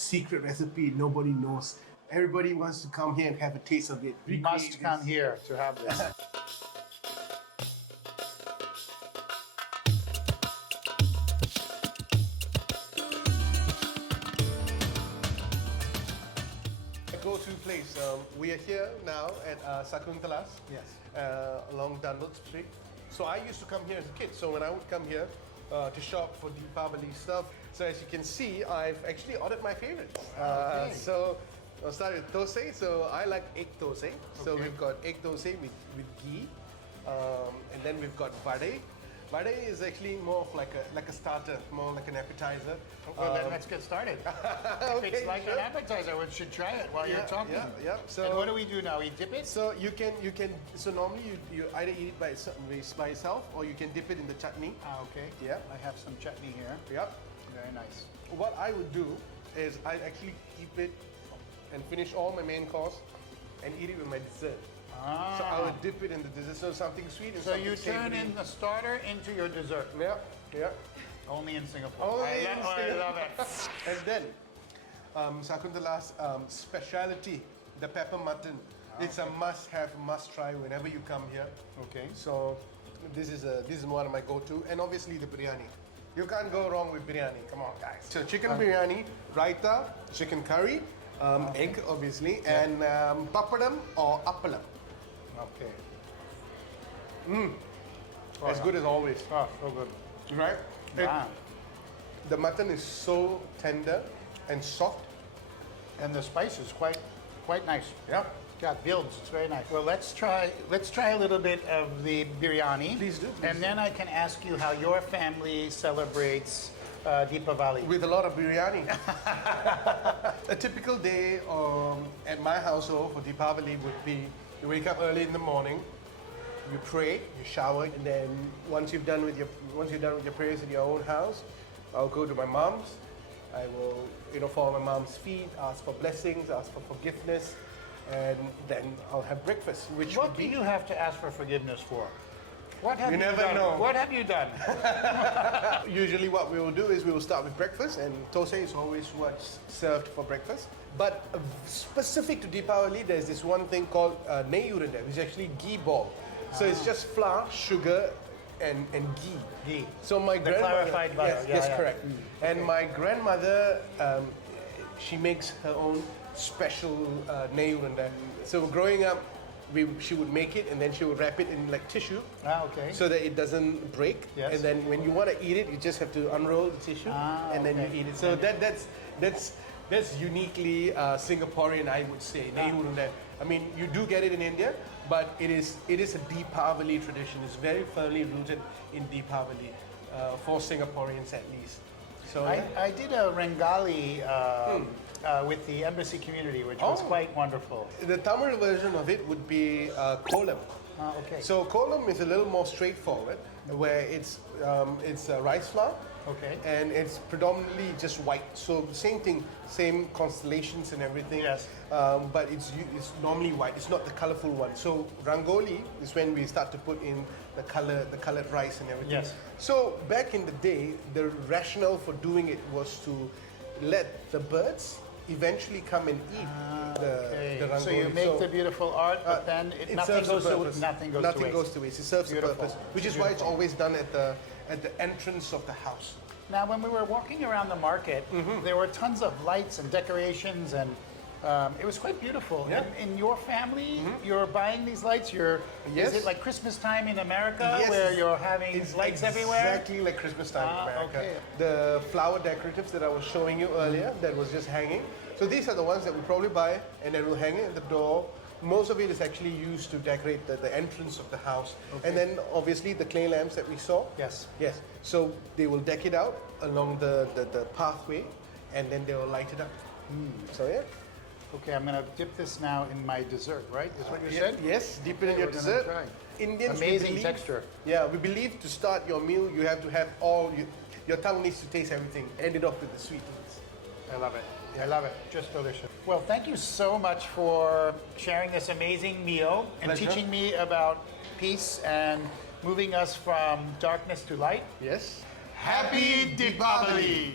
secret recipe nobody knows. Everybody wants to come here and have a taste of it. You must come here to have this. Go-to place. We are here now at Sakunthala's. Yes. Along Dunlop Street. So I used to come here as a kid. So when I would come here to shop for Deepavali stuff, so as you can see, I've actually ordered my favorites. Okay. So I'll start with thosai. So I like egg thosai. So Okay. we've got egg thosai with ghee, and then we've got vade. Vade is actually more of like a starter, more like an appetizer. Well, then let's get started. If it's like an appetizer, we should try it while you're talking. Yeah. So and what do we do now? We dip it? So you can. So normally you either eat it by itself or you can dip it in the chutney. Ah, okay. Yeah. I have some chutney here. Yep. Very nice. What I would do is I actually keep it and finish all my main course and eat it with my dessert. Ah. So I would dip it in the dessert, so something sweet and So something you turn savory. in the starter into your dessert. Yeah. Only in Singapore. Only I in love it. And then Sakunthala's speciality, the pepper mutton. It's a must-have, must-try whenever you come here. Okay. So this is one of my go-to, and obviously the biryani. You can't go wrong with biryani. Come on, guys. So chicken biryani, raita, chicken curry, egg obviously, and papadam or appalam. Okay. As good as always, Oh, so good. right? Yeah. The mutton is so tender and soft. And the spice is quite nice. Yeah. Yeah, it builds. It's very nice. Well, let's try a little bit of the biryani. Please do. And then I can ask you how your family celebrates Deepavali. With a lot of biryani. A typical day at my household for Deepavali would be you wake up early in the morning, you pray, you shower, and then once you're done with your prayers in your own house, I'll go to my mom's. I will, fall at my mom's feet, ask for blessings, ask for forgiveness, and then I'll have breakfast, which What would do be. you have to ask for forgiveness for? What have You you never done? know. What have you done? Usually what we will do is we will start with breakfast, and thosai is always what's served for breakfast. But specific to Deepavali, there's this one thing called nei urunda, which is actually ghee ball. So it's just flour, sugar, and ghee. Ghee. So my The grandmother, clarified butter. yes, Yeah. correct. And my grandmother, she makes her own special nei urunda. So growing up, she would make it and then she would wrap it in like tissue. Ah, okay. So that it doesn't break. Yes. And then when you want to eat it, you just have to unroll the tissue and then you eat it. So that's uniquely Singaporean, I would say. Nei urunda. I mean, you do get it in India, but it is a Deepavali tradition. It's very firmly rooted in Deepavali for Singaporeans at least. So I did a Rangoli with the embassy community, which was quite wonderful. the Tamil version of it would be kolam. Ah, okay. So kolam is a little more straightforward, where it's rice flour. Okay. And it's predominantly just white. So same thing, same constellations and everything. Yes. But it's normally white. It's not the colorful one. So Rangoli is when we start to put in the colored rice and everything. Yes. So back in the day, the rationale for doing it was to let the birds eventually come and eat the Rangoli. So you make the beautiful art, but then nothing serves a goes to purpose. nothing goes Nothing to waste. goes to waste. It serves Beautiful. a purpose, which is why it's always done at the entrance of the house. Now, when we were walking around the market, there were tons of lights and decorations, and it was quite beautiful. Yeah. In your family, you're buying these lights. Yes. Is it like Christmas time in America, Yes. where you're having It's lights everywhere? Exactly like Christmas time in America. okay. The flower decoratives that I was showing you earlier, that was just hanging. So these are the ones that we probably buy, and then we'll hang it at the door. Most of it is actually used to decorate the entrance of the house. Okay. And then obviously the clay lamps that we saw. Yes. Yes. So they will deck it out along the pathway, and then they will light it up. So yeah. Okay, I'm going to dip this now in my dessert, right? Is what you said? Yes, dip it in Okay, your we're gonna dessert. try. Indians, we Amazing believe- texture. Yeah, we believe to start your meal, you have to have your tongue needs to taste everything. End it off with the sweetness. I love it. I love it. Just delicious. Well, thank you so much for sharing this amazing meal and Pleasure. teaching me about peace and moving us from darkness to light. Yes. Happy Deepavali!